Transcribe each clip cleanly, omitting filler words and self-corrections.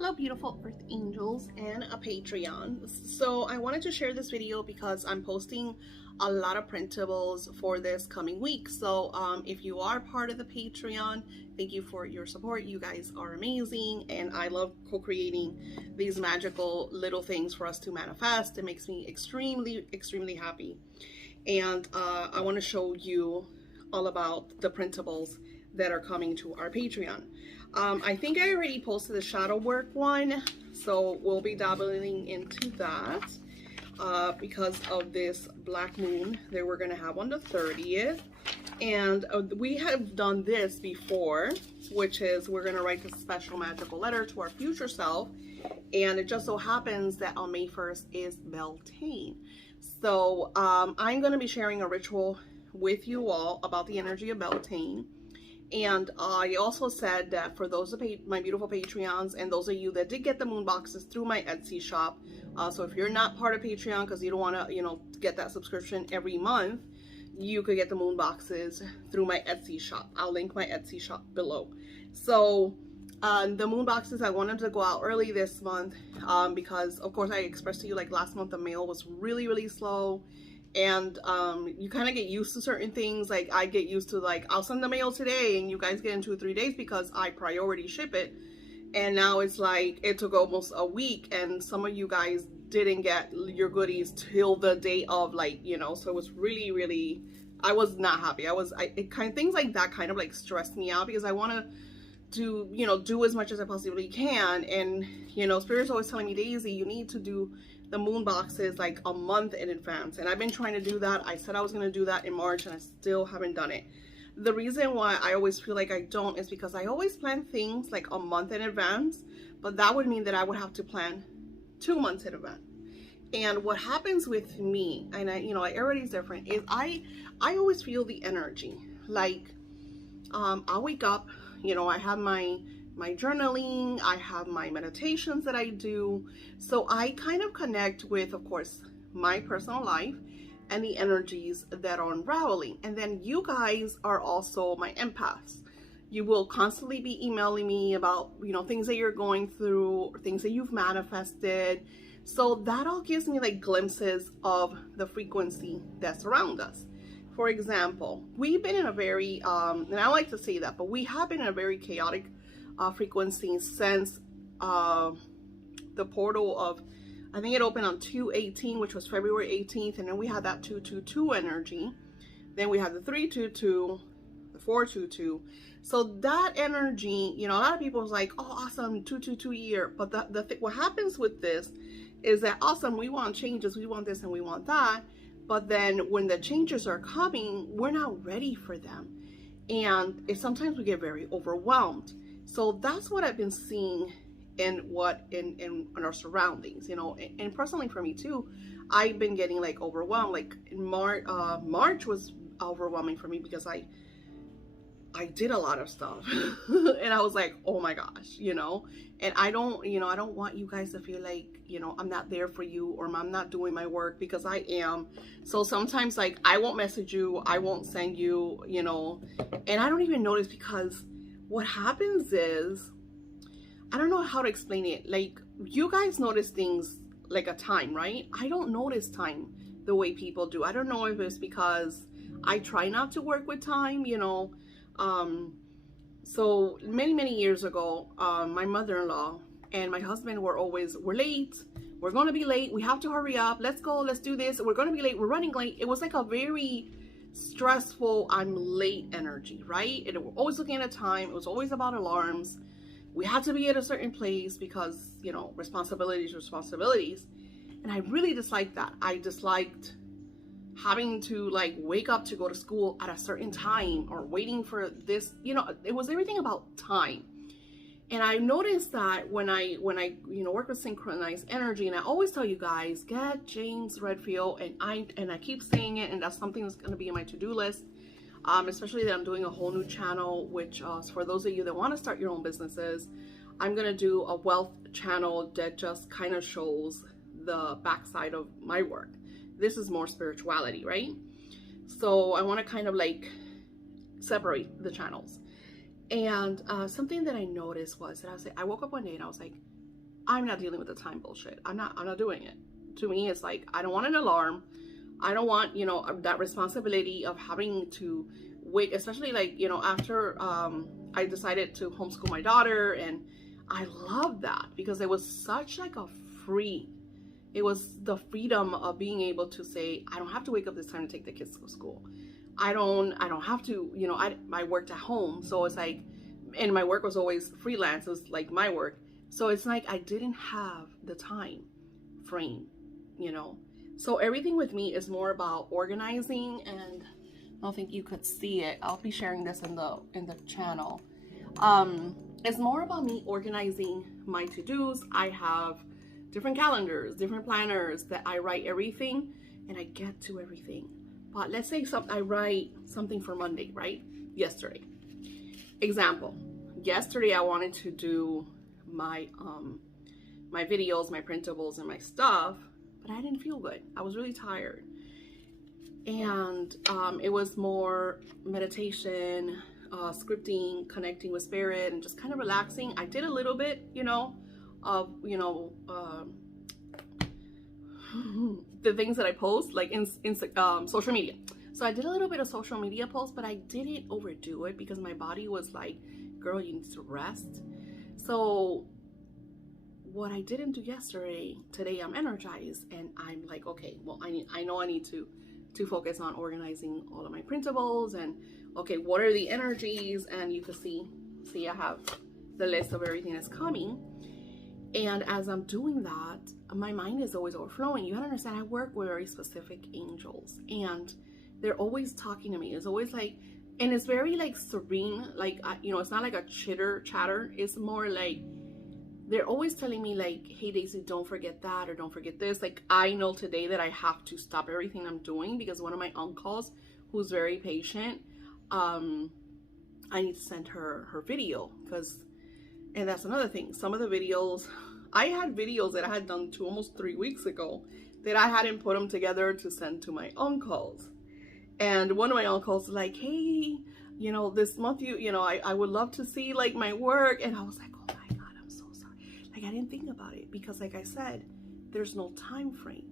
Hello beautiful earth angels and a Patreon. So I wanted to share this video because I'm posting a lot of printables for this coming week. So if you are part of the Patreon, thank you for your support. You guys are amazing and I love co-creating these magical little things for us to manifest. It makes me extremely happy. And I want to show you all about the printables that are coming to our Patreon. I think I already posted the shadow work one, so we'll be dabbling into that because of this black moon that we're going to have on the 30th. And we have done this before, which is we're going to write this special magical letter to our future self. And it just so happens that on May 1st is Beltane. So I'm going to be sharing a ritual with you all about the energy of Beltane. And I also said that for those of my beautiful Patreons and those of you that did get the moon boxes through my Etsy shop, so if you're not part of Patreon because you don't want to, get that subscription every month, you could get the moon boxes through my Etsy shop. I'll link my Etsy shop below. So the moon boxes, I wanted to go out early this month because, of course, I expressed to you like last month the mail was really slow. And you kind of get used to certain things. Like I get used to like I'll send the mail today and you guys get in 2 or 3 days because I priority ship it. And now it's like it took almost a week and some of you guys didn't get your goodies till the day of, like, so it was really I was not happy. Things like that kind of like stressed me out because I want to do as much as I possibly can. And Spirit's always telling me, Daisy, you need to do the moon boxes like a month in advance, and I've been trying to do that. I said I was going to do that in March and I still haven't done it. The reason why I always feel like I don't is because I always plan things like a month in advance, but that would mean that I would have to plan 2 months in advance. And what happens with me, and everybody's different, is I always feel the energy. Like I'll wake up, I have my journaling, I have my meditations that I do. So I kind of connect with, of course, my personal life and the energies that are unraveling. And then you guys are also my empaths. You will constantly be emailing me about, things that you're going through, or things that you've manifested. So that all gives me like glimpses of the frequency that's around us. For example, we've been in a very, and I like to say that, but we have been in a very chaotic frequency since the portal of, I think it opened on 2/18, which was February 18th, and then we had that 222 energy. Then we had the 322, the 422. So that energy, a lot of people was like, oh, awesome, 222 year. But what happens with this is that awesome, we want changes, we want this and we want that. But then when the changes are coming, we're not ready for them. And sometimes we get very overwhelmed. So that's what I've been seeing in our surroundings, and personally for me too, I've been getting like overwhelmed. Like in March was overwhelming for me because I did a lot of stuff and I was like, oh my gosh, and I don't want you guys to feel like, I'm not there for you or I'm not doing my work, because I am. So sometimes like I won't message you, I won't send you, and I don't even notice, because what happens is, I don't know how to explain it. Like you guys notice things like a time, right? I don't notice time the way people do. I don't know if it's because I try not to work with time, so many years ago, my mother-in-law and my husband we're late. We're going to be late. We have to hurry up. Let's go. Let's do this. We're going to be late. We're running late. It was like a very stressful, I'm late energy, right? And we're always looking at a time. It was always about alarms. We had to be at a certain place because, responsibilities. And I really disliked that. I disliked having to like wake up to go to school at a certain time or waiting for this, it was everything about time. And I noticed that when I work with synchronized energy, and I always tell you guys, get James Redfield, and I keep saying it, and that's something that's going to be in my to-do list, especially that I'm doing a whole new channel, which for those of you that want to start your own businesses, I'm going to do a wealth channel that just kind of shows the backside of my work. This is more spirituality, right? So I want to kind of like separate the channels. And something that I noticed was that I woke up one day and I was like, I'm not dealing with the time bullshit. I'm not doing it. To me, it's like, I don't want an alarm. I don't want, you know, that responsibility of having to wait, especially like, you know, after I decided to homeschool my daughter. And I love that because it was such like a free, it was the freedom of being able to say, I don't have to wake up this time to take the kids to school. I don't have to, you know, I worked at home. So it's like, and my work was always freelance. It was like my work. So it's like, I didn't have the time frame, you know? So everything with me is more about organizing, and I don't think you could see it. I'll be sharing this in the channel. It's more about me organizing my to-dos. I have different calendars, different planners that I write everything, and I get to everything. But let's say I write something for Monday, right? Yesterday. Example. Yesterday I wanted to do my my videos, my printables, and my stuff, but I didn't feel good. I was really tired. And it was more meditation, scripting, connecting with spirit, and just kind of relaxing. I did a little bit, you know, of, you know, the things that I post, like in social media. So I did a little bit of social media posts, but I didn't overdo it because my body was like, girl, you need to rest. So what I didn't do yesterday, today I'm energized, and I'm like, okay, well, I know I need to focus on organizing all of my printables, and okay, what are the energies? And you can see I have the list of everything that's coming. And as I'm doing that, my mind is always overflowing. You gotta understand, I work with very specific angels, and they're always talking to me. It's always like, and it's very like serene, like, you know, it's not like a chitter chatter. It's more like, they're always telling me like, hey Daisy, don't forget that, or don't forget this. Like, I know today that I have to stop everything I'm doing because one of my uncles, who's very patient, I need to send her video, because, and that's another thing. Some of the videos, I had videos that I had done almost 3 weeks ago that I hadn't put them together to send to my uncles. And one of my uncles was like, hey, you know, this month, you know, I would love to see like my work. And I was like, oh my God, I'm so sorry. Like, I didn't think about it because, like I said, there's no time frame.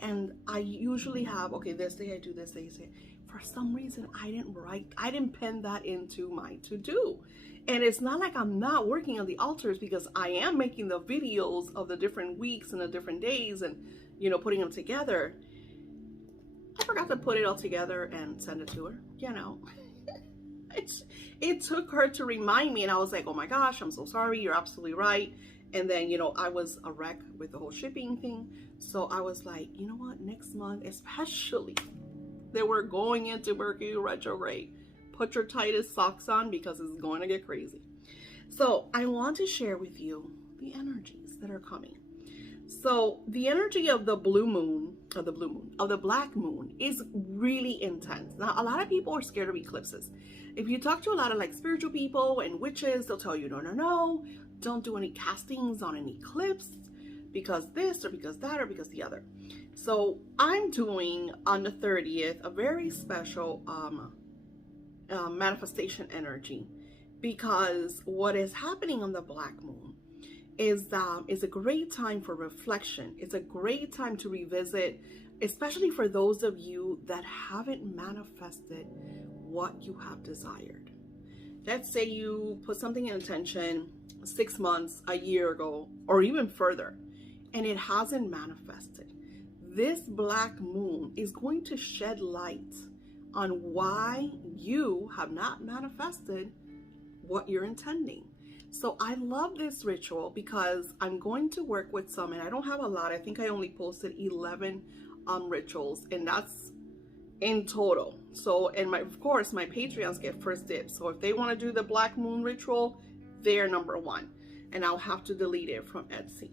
And I usually have, okay, this day I do this, day I say. For some reason, I didn't pen that into my to-do. And it's not like I'm not working on the altars, because I am making the videos of the different weeks and the different days and, you know, putting them together. I forgot to put it all together and send it to her, you know. It took her to remind me, and I was like, oh my gosh, I'm so sorry, you're absolutely right. And then, you know, I was a wreck with the whole shipping thing. So I was like, you know what, next month, especially that we're going into Mercury retrograde, put your tightest socks on because it's going to get crazy. So I want to share with you the energies that are coming. So the energy of the blue moon, of the black moon is really intense. Now, a lot of people are scared of eclipses. If you talk to a lot of like spiritual people and witches, they'll tell you, no, don't do any castings on an eclipse because this or because that or because the other. So I'm doing on the 30th a very special manifestation energy, because what is happening on the black moon is a great time for reflection. It's a great time to revisit, especially for those of you that haven't manifested what you have desired. Let's say you put something in intention 6 months, a year ago, or even further, and it hasn't manifested. This black moon is going to shed light on why you have not manifested what you're intending. So I love this ritual because I'm going to work with some, and I don't have a lot. I think I only posted 11 rituals, and that's in total. So, and of course, my Patreons get first dibs. So if they want to do the black moon ritual, they're number one, and I'll have to delete it from Etsy.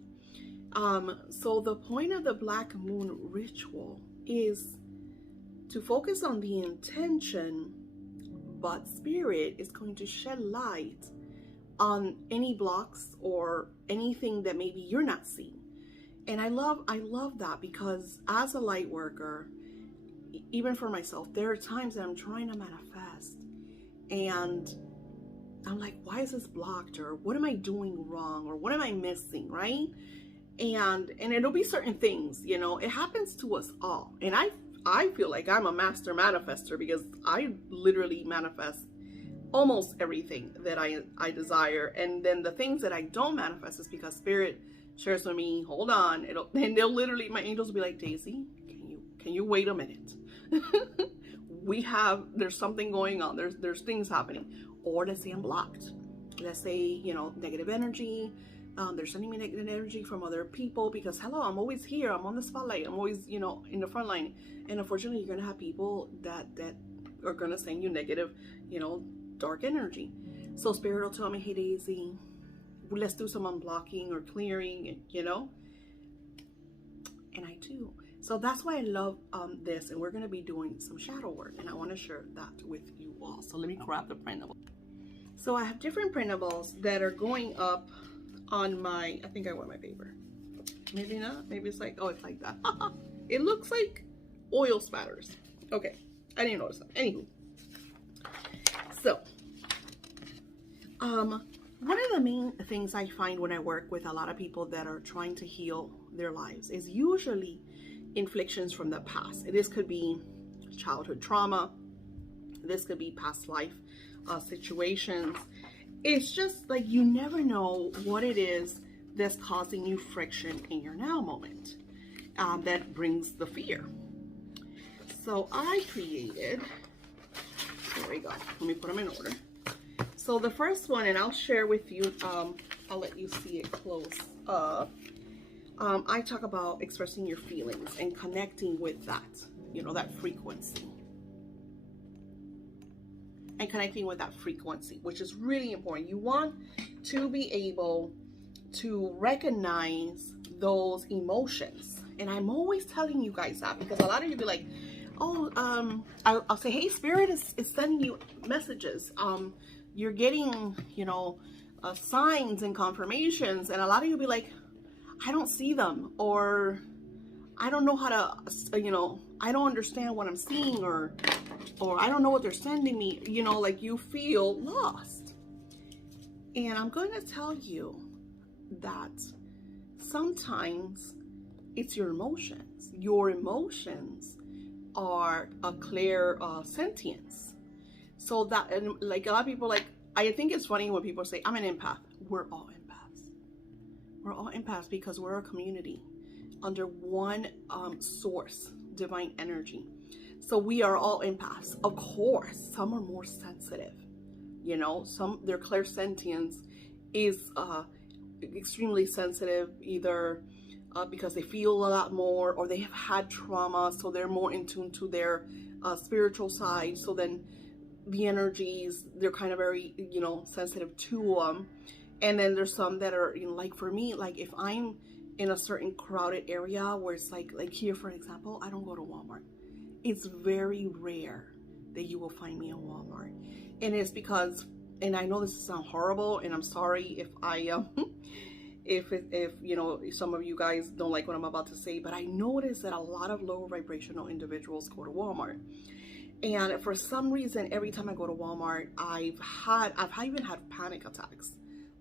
So the point of the black moon ritual is to focus on the intention, but spirit is going to shed light on any blocks or anything that maybe you're not seeing. And I love that, because as a light worker, even for myself, there are times that I'm trying to manifest and I'm like, why is this blocked? Or what am I doing wrong? Or what am I missing, right? And it'll be certain things, you know, it happens to us all. And I feel like I'm a master manifester because I literally manifest almost everything that I desire. And then the things that I don't manifest is because Spirit shares with me, hold on, and they'll literally, my angels will be like, Daisy, can you wait a minute? There's something going on. There's things happening. Or let's say I'm blocked. Let's say, you know, negative energy. They're sending me negative energy from other people because, hello, I'm always here. I'm on the spotlight. I'm always, you know, in the front line. And unfortunately, you're going to have people that are going to send you negative, you know, dark energy. So Spirit will tell me, hey, Daisy, let's do some unblocking or clearing, you know. And I do. So that's why I love this. And we're going to be doing some shadow work. And I want to share that with you all. So let me grab the printable. So I have different printables that are going up on my, I think I want my paper. Maybe not. Maybe it's like, oh, it's like that. It looks like oil spatters. Okay. I didn't notice that. Anywho. So, one of the main things I find when I work with a lot of people that are trying to heal their lives is usually inflictions from the past. This could be childhood trauma. This could be past life situations. It's just like you never know what it is that's causing you friction in your now moment that brings the fear. So I created, there we go, let me put them in order. So the first one, and I'll share with you, I'll let you see it close up. I talk about expressing your feelings and connecting with that, you know, that frequency. And connecting with that frequency, which is really important. You want to be able to recognize those emotions. And I'm always telling you guys that because a lot of you be like, oh, I'll say, hey, Spirit is sending you messages. You're getting, you know, signs and confirmations. And a lot of you be like, I don't see them, or I don't know how to, you know, I don't understand what I'm seeing, or I don't know what they're sending me, you know, like you feel lost. And I'm going to tell you that sometimes it's your emotions. Your emotions are a clear sentience. So that, and like a lot of people, like, I think it's funny when people say, I'm an empath. We're all empaths. We're all empaths because we're a community under one source, divine energy. So we are all empaths. Of course, some are more sensitive. You know, their clairsentience is extremely sensitive, either because they feel a lot more, or they have had trauma, so they're more in tune to their spiritual side. So then the energies, they're kind of very, you know, sensitive to them. And then there's some that are, you know, like for me, like if I'm in a certain crowded area where it's like here, for example, I don't go to Walmart. It's very rare that you will find me in Walmart. And it's because, and I know this sounds horrible, and I'm sorry if I, if you know, some of you guys don't like what I'm about to say, but I notice that a lot of lower vibrational individuals go to Walmart. And for some reason, every time I go to Walmart, I've even had panic attacks.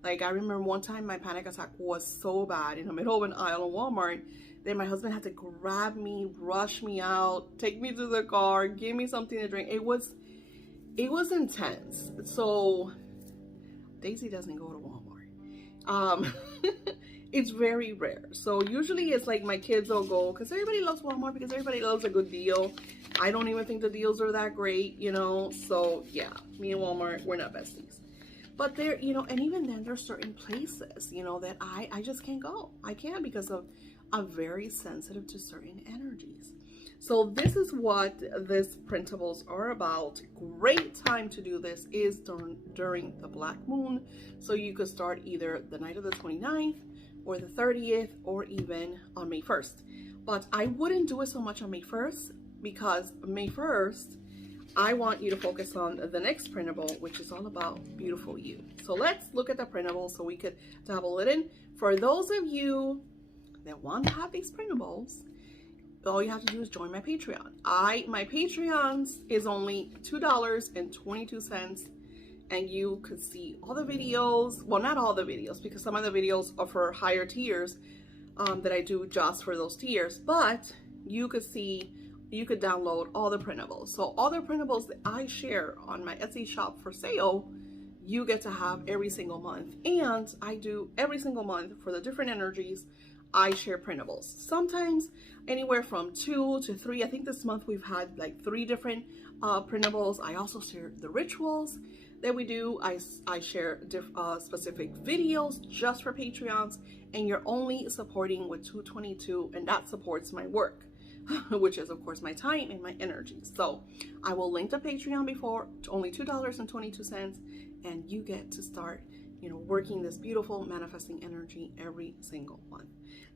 Like I remember one time my panic attack was so bad in the middle of an aisle in Walmart that my husband had to grab me, rush me out, take me to the car, give me something to drink. It was intense. So Daisy doesn't go to Walmart. It's very rare. So usually it's like my kids will go because everybody loves Walmart because everybody loves a good deal. I don't even think the deals are that great, you know. So yeah, me and Walmart, we're not besties. But there, you know, and even then there's certain places, you know, that I just can't go. I can't because I'm very sensitive to certain energies. So this is what these printables are about. Great time to do this is during the black moon. So you could start either the night of the 29th or the 30th or even on May 1st. But I wouldn't do it so much on May 1st because May 1st, I want you to focus on the next printable, which is all about beautiful you. So let's look at the printable so we could dabble it in. For those of you that want to have these printables, all you have to do is join my Patreon. My Patreons is only $2.22, and you could see all the videos. Well, not all the videos, because some of the videos are for higher tiers that I do just for those tiers, but you could download all the printables. So all the printables that I share on my Etsy shop for sale, you get to have every single month. And I do every single month for the different energies, I share printables. Sometimes anywhere from 2 to 3. I think this month we've had like 3 different printables. I also share the rituals that we do. I share specific videos just for Patreons, and you're only supporting with $2.22, and that supports my work, which is of course my time and my energy. So I will link to Patreon before, only $2.22, and you get to start, working this beautiful manifesting energy every single month.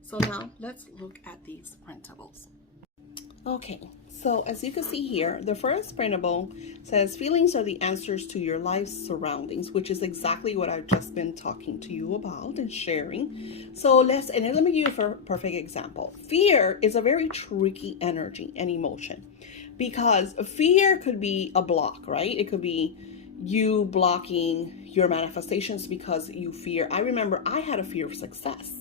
So now let's look at these printables. Okay, so as you can see here, the first printable says feelings are the answers to your life's surroundings, which is exactly what I've just been talking to you about and sharing. So let me give you a perfect example. Fear is a very tricky energy and emotion, because fear could be a block, right? It could be you blocking your manifestations because you fear. I remember I had a fear of success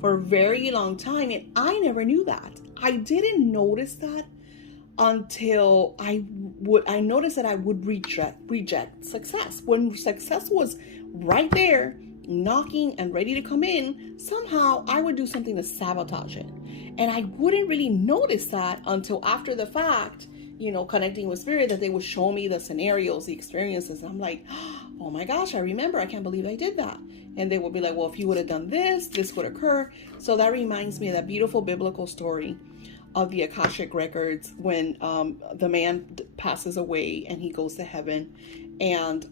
for a very long time, and I never knew that. I didn't notice that until I noticed that I would reject success. When success was right there, knocking and ready to come in, somehow I would do something to sabotage it. And I wouldn't really notice that until after the fact, connecting with spirit, that they would show me the scenarios, the experiences. And I'm like, oh my gosh, I remember, I can't believe I did that. And they would be like, well, if you would have done this, this would occur. So that reminds me of that beautiful biblical story of the Akashic records, when the man passes away and he goes to heaven, and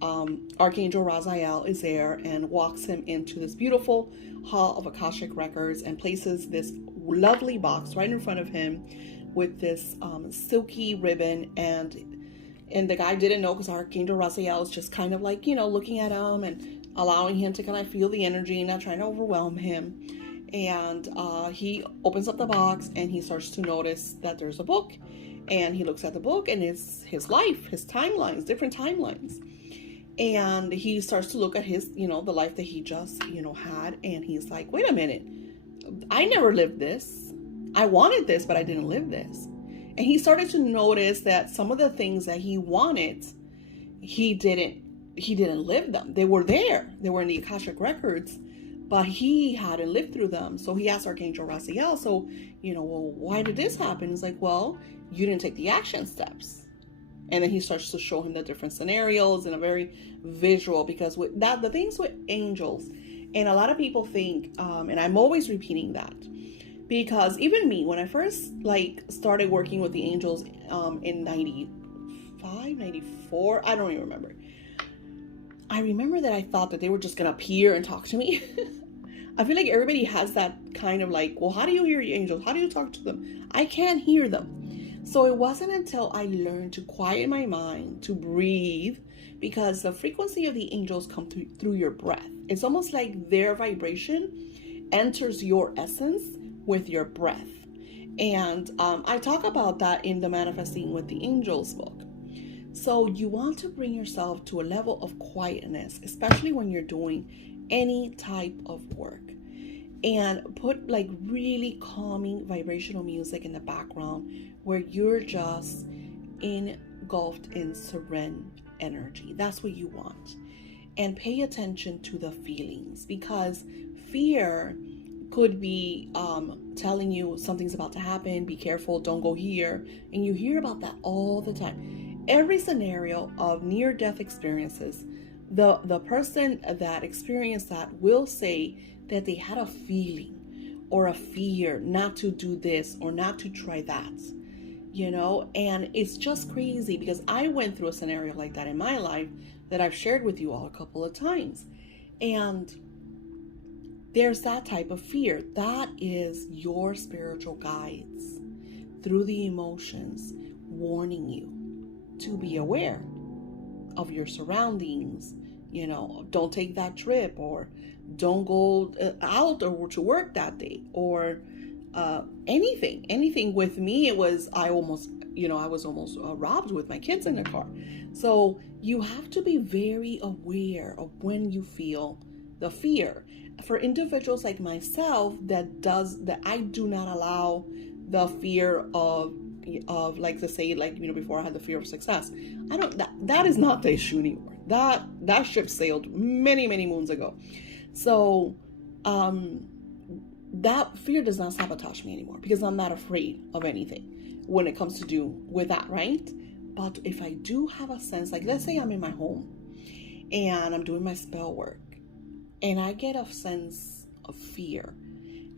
Archangel Raziel is there and walks him into this beautiful hall of Akashic records and places this lovely box right in front of him with this silky ribbon. And the guy didn't know, because Archangel Raziel is just kind of like, looking at him and allowing him to kind of feel the energy and not trying to overwhelm him. And he opens up the box and he starts to notice that there's a book, and he looks at the book, and it's his life, his timelines, different timelines. And he starts to look at his, the life that he just, had. And he's like, wait a minute, I never lived this. I wanted this, but I didn't live this. And he started to notice that some of the things that he wanted, he didn't live them. They were there. They were in the Akashic records, but he hadn't lived through them. So he asked Archangel Raziel, so, well, why did this happen? He's like, well, you didn't take the action steps. And then he starts to show him the different scenarios in a very visual, because with that, the things with angels, and a lot of people think, and I'm always repeating that, because even me, when I first started working with the angels in 95, 94, I don't even remember. I remember that I thought that they were just going to appear and talk to me. I feel like everybody has that kind of well, how do you hear your angels? How do you talk to them? I can't hear them. So it wasn't until I learned to quiet my mind, to breathe, because the frequency of the angels come through your breath. It's almost like their vibration enters your essence with your breath. And I talk about that in the Manifesting with the Angels book. So you want to bring yourself to a level of quietness, especially when you're doing any type of work, and put really calming vibrational music in the background where you're just engulfed in serene energy. That's what you want. And pay attention to the feelings, because fear could be telling you something's about to happen, be careful, don't go here. And you hear about that all the time. Every scenario of near-death experiences, the person that experienced that will say that they had a feeling or a fear not to do this or not to try that, and it's just crazy, because I went through a scenario like that in my life that I've shared with you all a couple of times. And there's that type of fear. That is your spiritual guides through the emotions warning you to be aware of your surroundings. Don't take that trip, or don't go out or to work that day, or anything. With me, it was I almost I was almost robbed with my kids in the car. So you have to be very aware of when you feel the fear. For individuals like myself, that I do not allow the fear of like to say, like, before I had the fear of success. I don't, that is not the issue anymore. That ship sailed many moons ago. So that fear does not sabotage me anymore, because I'm not afraid of anything when it comes to do with that, right? But if I do have a sense, like, let's say I'm in my home and I'm doing my spell work and I get a sense of fear,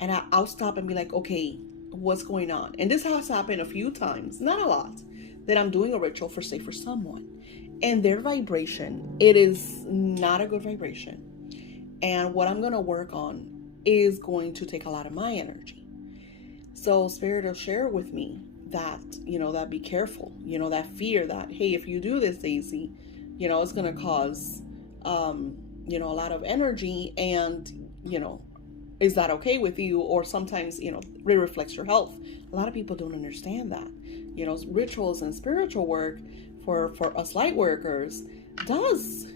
and I'll stop and be like, okay, what's going on? And this has happened a few times, not a lot, that I'm doing a ritual for, say, for someone, and their vibration, it is not a good vibration. And what I'm going to work on is going to take a lot of my energy. So Spirit will share with me that, that be careful, that fear that, hey, if you do this, Daisy, it's going to cause, a lot of energy, and, is that okay with you? Or sometimes, it reflects your health. A lot of people don't understand that, rituals and spiritual work for us light workers does,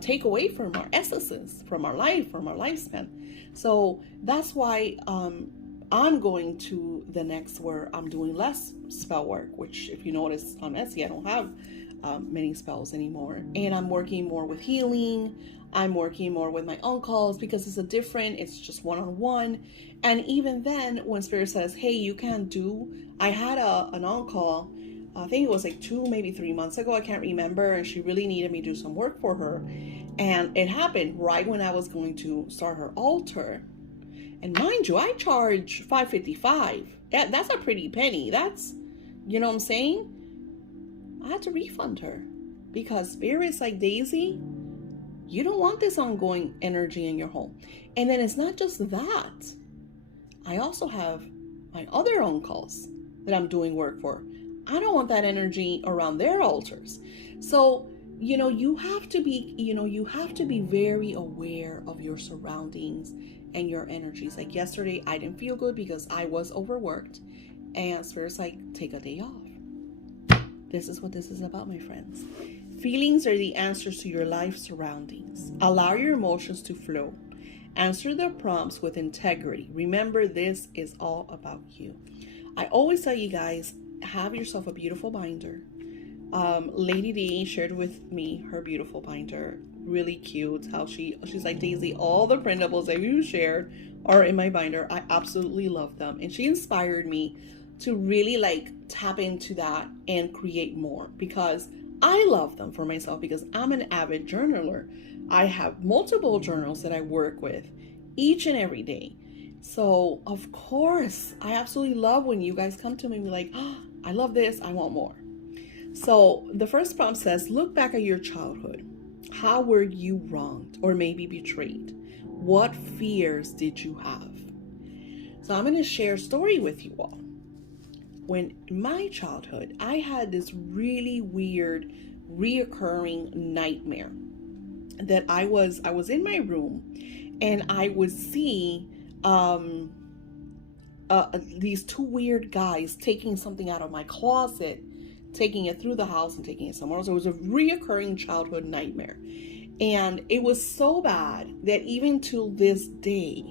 take away from our essences, from our life, from our lifespan. So that's why I'm going to the next where I'm doing less spell work, which, if you notice on Etsy, I don't have many spells anymore. And I'm working more with healing. I'm working more with my uncles, because it's just one-on-one. And even then, when Spirit says, hey, you can't do, I had an uncle, I think it was like 2, maybe 3 months ago, I can't remember, and she really needed me to do some work for her. And it happened right when I was going to start her altar. And mind you, I charge $5.55. That's a pretty penny. That's, you know what I'm saying? I had to refund her, because Spirit's like, Daisy, you don't want this ongoing energy in your home. And then it's not just that. I also have my other uncles that I'm doing work for. I don't want that energy around their altars. So, you have to be very aware of your surroundings and your energies. Like yesterday, I didn't feel good because I was overworked, and Spirit's like, take a day off. This is what this is about, my friends. Feelings are the answers to your life surroundings. Allow your emotions to flow. Answer the prompts with integrity. Remember, this is all about you. I always tell you guys, have yourself a beautiful binder. Lady D shared with me her beautiful binder. Really cute how she's like, Daisy, all the printables that you shared are in my binder. I absolutely love them. And she inspired me to really tap into that and create more, because I love them for myself, because I'm an avid journaler. I have multiple journals that I work with each and every day. So of course, I absolutely love when you guys come to me and be like, oh, I love this, I want more. So the first prompt says, look back at your childhood. How were you wronged or maybe betrayed? What fears did you have? So I'm going to share a story with you all. When in my childhood, I had this really weird, reoccurring nightmare that I was in my room, and I would see these 2 weird guys taking something out of my closet, taking it through the house and taking it somewhere else. It was a reoccurring childhood nightmare. And it was so bad that even till this day,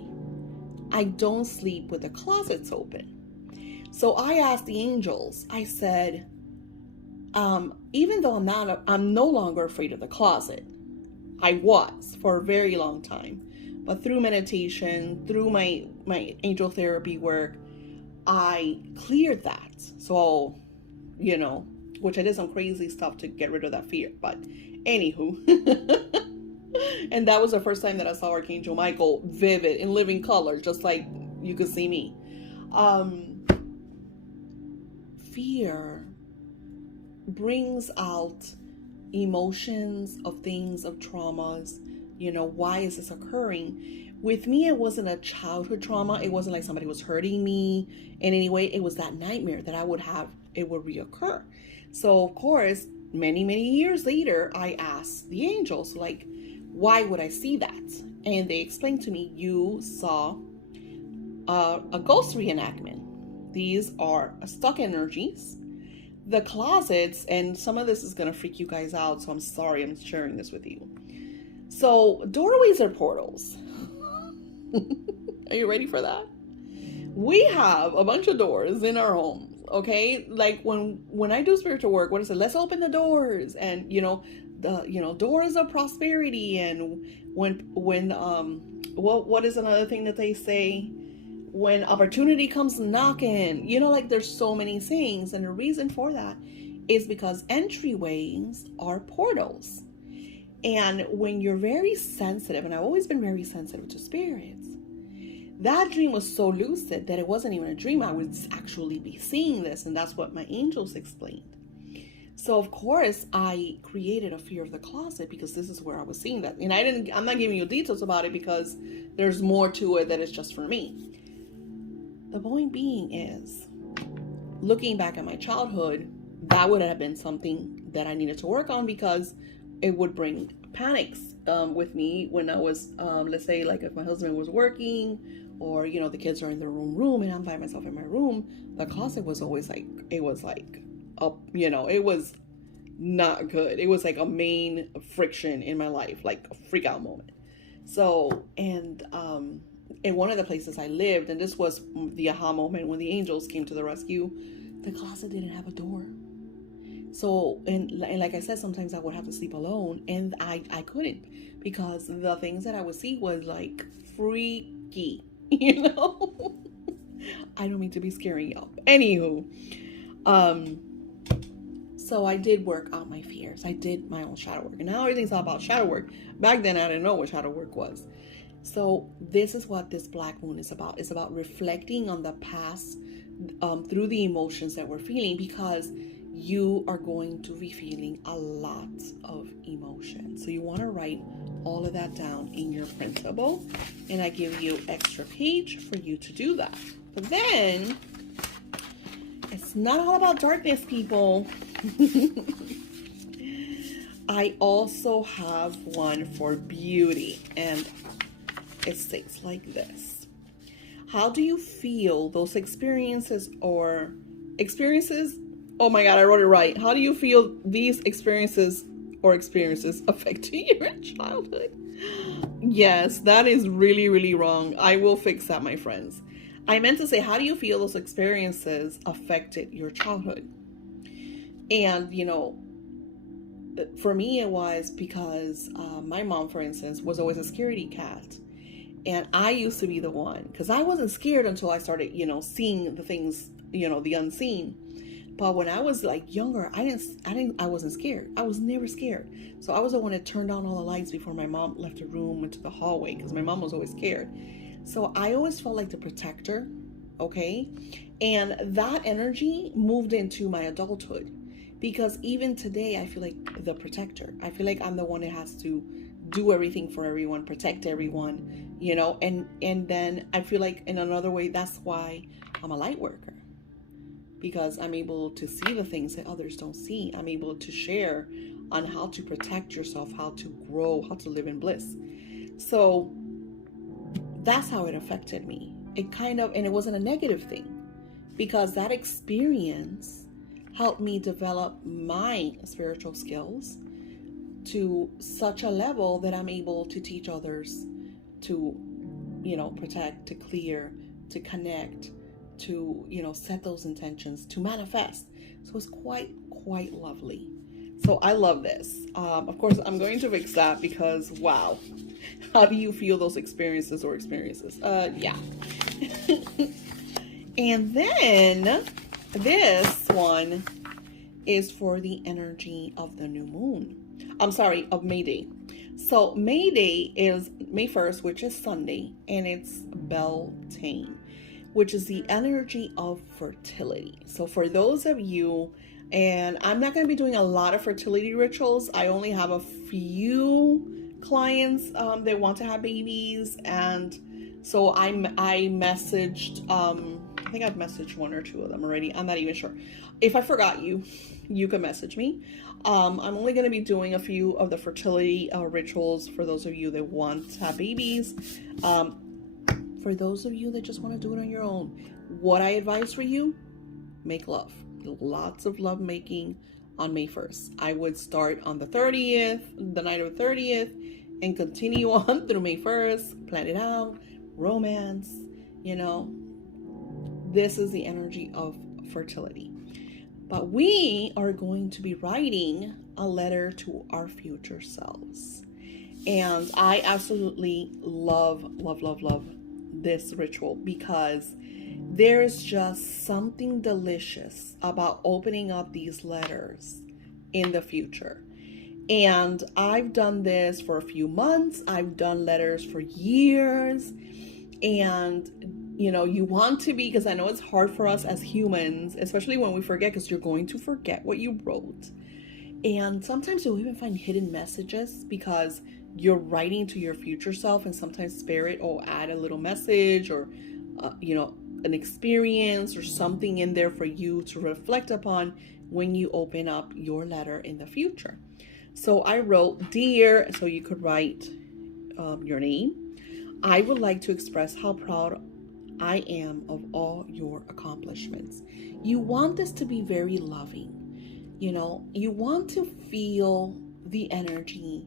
I don't sleep with the closets open. So I asked the angels, I said, even though I'm no longer afraid of the closet. I was for a very long time. But through meditation, through my angel therapy work, I cleared that. So, which I did some crazy stuff to get rid of that fear. But anywho, and that was the first time that I saw Archangel Michael vivid in living color, just like you could see me. Fear brings out emotions of things, of traumas. Why is this occurring? With me, it wasn't a childhood trauma. It wasn't like somebody was hurting me in any way. It was that nightmare that I would have, it would reoccur. So of course, many years later, I asked the angels, why would I see that? And they explained to me, you saw a ghost reenactment. These are stuck energies. The closets, and some of this is going to freak you guys out, so I'm sorry I'm sharing this with you. So doorways are portals. Are you ready for that? We have a bunch of doors in our homes, okay? Like when I do spiritual work, what is it? Let's open the doors, and the doors of prosperity. And what is another thing that they say? When opportunity comes knocking, like there's so many things. And the reason for that is because entryways are portals. And when you're very sensitive, and I've always been very sensitive to spirits, that dream was so lucid that it wasn't even a dream. I would actually be seeing this, and that's what my angels explained. So of course I created a fear of the closet, because this is where I was seeing that. And I'm not giving you details about it because there's more to it that is just for me. The point being is, looking back at my childhood, that would have been something that I needed to work on, because it would bring panics with me when I was, let's say, like if my husband was working, or, the kids are in their own room and I'm by myself in my room. The closet was always like, it was not good. It was like a main friction in my life, like a freak out moment. So, and in one of the places I lived, and this was the aha moment when the angels came to the rescue, the closet didn't have a door. So, and like I said, sometimes I would have to sleep alone, and I couldn't, because the things that I would see was like freaky, I don't mean to be scaring y'all. Anywho, so I did work out my fears. I did my own shadow work, and now everything's all about shadow work. Back then, I didn't know what shadow work was. So this is what this black moon is about. It's about reflecting on the past through the emotions that we're feeling, because you are going to be feeling a lot of emotion. So you want to write all of that down in your printable, and I give you extra page for you to do that. But then it's not all about darkness, people. I also have one for beauty, and it states like this: how do you feel those experiences? Oh my God, I wrote it right. How do you feel these experiences affecting your childhood? Yes, that is really, really wrong. I will fix that, my friends. I meant to say, how do you feel those experiences affected your childhood? And, for me, it was because my mom, for instance, was always a scaredy cat. And I used to be the one, because I wasn't scared until I started, seeing the things, the unseen. But when I was like younger, I wasn't scared. I was never scared. So I was the one that turned on all the lights before my mom left the room, went to the hallway, because my mom was always scared. So I always felt like the protector, okay? And that energy moved into my adulthood, because even today I feel like the protector. I feel like I'm the one that has to do everything for everyone, protect everyone, and then I feel like in another way, that's why I'm a light worker. Because I'm able to see the things that others don't see. I'm able to share on how to protect yourself, how to grow, how to live in bliss. So that's how it affected me. And it wasn't a negative thing, because that experience helped me develop my spiritual skills to such a level that I'm able to teach others to, protect, to clear, to connect, to set those intentions, to manifest. So it's quite lovely. So I love this. Of course, I'm going to fix that, because wow, how do you feel those experiences? Yeah. And then this one is for the energy of the new moon. Of May Day. So May Day is May 1st, which is Sunday, and it's Beltane, which is the energy of fertility. So for those of you, and I'm not going to be doing a lot of fertility rituals. I only have a few clients that want to have babies, and so I messaged, I think I've messaged one or two of them already. I'm not even sure. If I forgot you can message me. I'm only going to be doing a few of the fertility rituals for those of you that want to have babies. For for those of you that just want to do it on your own, what I advise for you, make love. Lots of love making on May 1st. I would start on the 30th, the night of the 30th, and continue on through May 1st. Plan it out, romance, this is the energy of fertility. But we are going to be writing a letter to our future selves. And I absolutely love this ritual because there's just something delicious about opening up these letters in the future. And I've done this for a few months. I've done letters for years. And, you want to be, because I know it's hard for us as humans, especially when we forget, because you're going to forget what you wrote. And sometimes you'll even find hidden messages because you're writing to your future self, and sometimes spirit will add a little message or, an experience or something in there for you to reflect upon when you open up your letter in the future. So I wrote, "Dear," so you could write your name. "I would like to express how proud I am of all your accomplishments." You want this to be very loving. You want to feel the energy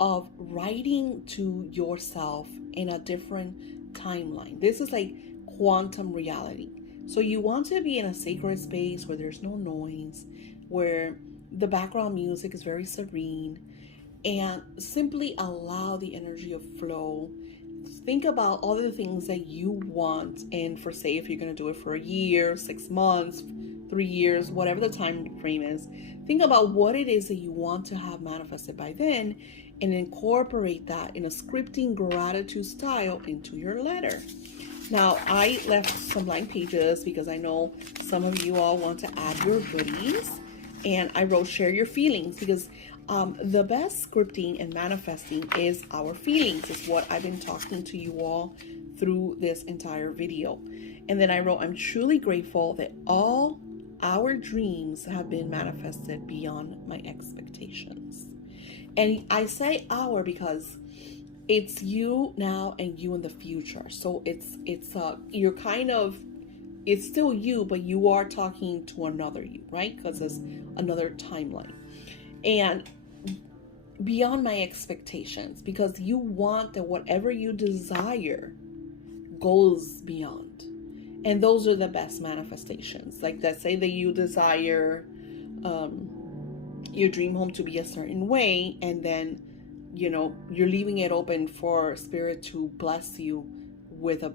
of writing to yourself in a different timeline. This is like quantum reality. So you want to be in a sacred space where there's no noise, where the background music is very serene, and simply allow the energy of flow. Think about all the things that you want, and for, say, if you're going to do it for a year, 6 months, 3 years, whatever the time frame is, think about what it is that you want to have manifested by then, and incorporate that in a scripting gratitude style into your letter. Now, I left some blank pages because I know some of you all want to add your goodies, and I wrote "share your feelings" because the best scripting and manifesting is our feelings. It's what I've been talking to you all through this entire video. And then I wrote, "I'm truly grateful that all our dreams have been manifested beyond my expectations." And I say "our" because it's you now and you in the future. So it's you're kind of, it's still you, but you are talking to another you, right? Because it's another timeline. And beyond my expectations, because you want that whatever you desire goes beyond. And those are the best manifestations. Like, let's say that you desire your dream home to be a certain way, and then you're leaving it open for spirit to bless you with a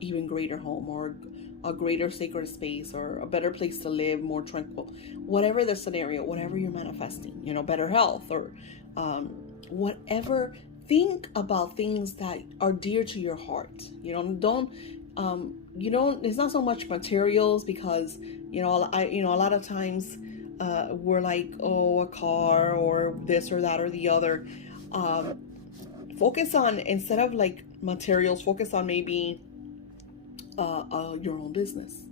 even greater home, or a greater sacred space, or a better place to live, more tranquil, whatever the scenario, whatever you're manifesting, better health, or whatever. Think about things that are dear to your heart. It's not so much materials, because a lot of times we're like, oh, a car or this or that or the other. Focus on, instead of like materials, focus on maybe your own business.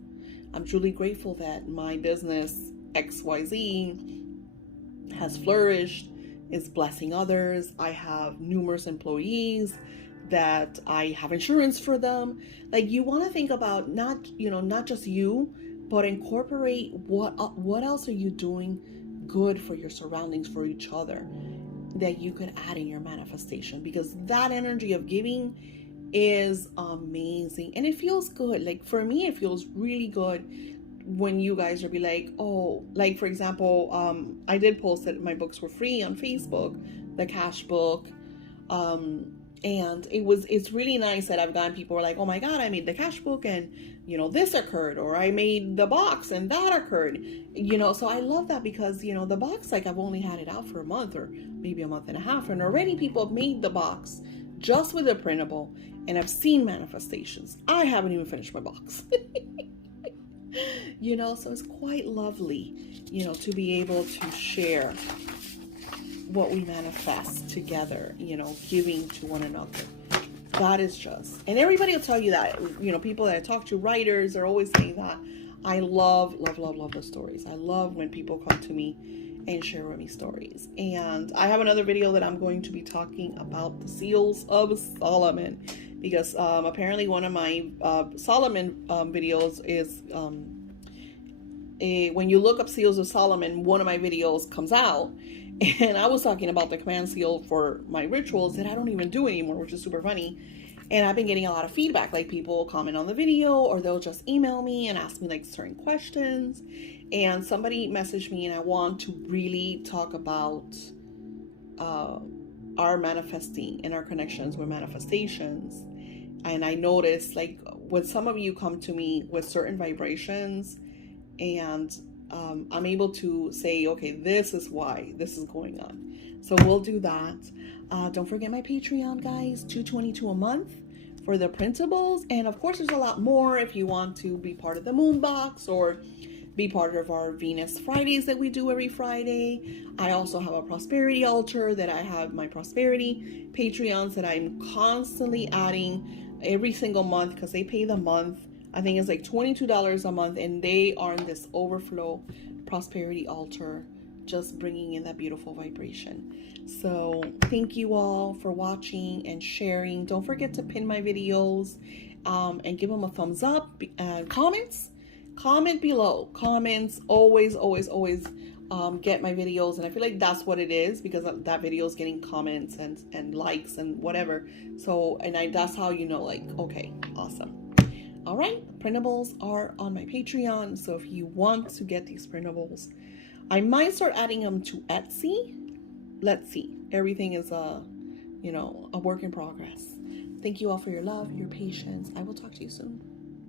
I'm truly grateful that my business XYZ has flourished, is blessing others. I have numerous employees that I have insurance for them. Like, you want to think about not just you, but incorporate what else are you doing good for your surroundings, for each other, that you could add in your manifestation, because that energy of giving is amazing, and it feels good. Like, for me, it feels really good when you guys are be like, oh, like, for example, I did post that my books were free on Facebook, the cash book, and it's really nice that I've gotten people who are like, oh my god, I made the cash book and this occurred, or I made the box and that occurred, so I love that, because the box, like, I've only had it out for a month or maybe a month and a half, and already people have made the box just with a printable, and I've seen manifestations. I haven't even finished my box. So it's quite lovely, to be able to share what we manifest together, giving to one another. That is just, and everybody will tell you that, people that I talk to, writers, are always saying that. I love the stories. I love when people come to me and share with me stories. And I have another video that I'm going to be talking about the seals of Solomon, because apparently one of my Solomon videos is when you look up seals of Solomon, one of my videos comes out, and I was talking about the command seal for my rituals that I don't even do anymore, which is super funny. And I've been getting a lot of feedback, like people comment on the video, or they'll just email me and ask me like certain questions. And somebody messaged me, and I want to really talk about our manifesting and our connections with manifestations. And I noticed, like, when some of you come to me with certain vibrations, and I'm able to say, okay, this is why this is going on. So we'll do that. Don't forget my Patreon, guys, $2.22 a month for the printables. And of course, there's a lot more if you want to be part of the moon box or be part of our Venus Fridays that we do every Friday. I also have a prosperity altar that I have my prosperity Patreons that I'm constantly adding every single month, because they pay the month. I think it's like $22 a month, and they are in this overflow prosperity altar, just bringing in that beautiful vibration. So thank you all for watching and sharing. Don't forget to pin my videos and give them a thumbs up, and comment below. Comments always get my videos, and I feel like that's what it is, because that video is getting comments and likes and whatever. So, and that's how you know, like, okay, awesome. All right, printables are on my Patreon, so if you want to get these printables, I might start adding them to Etsy. Let's see. Everything is a work in progress. Thank you all for your love, your patience. I will talk to you soon.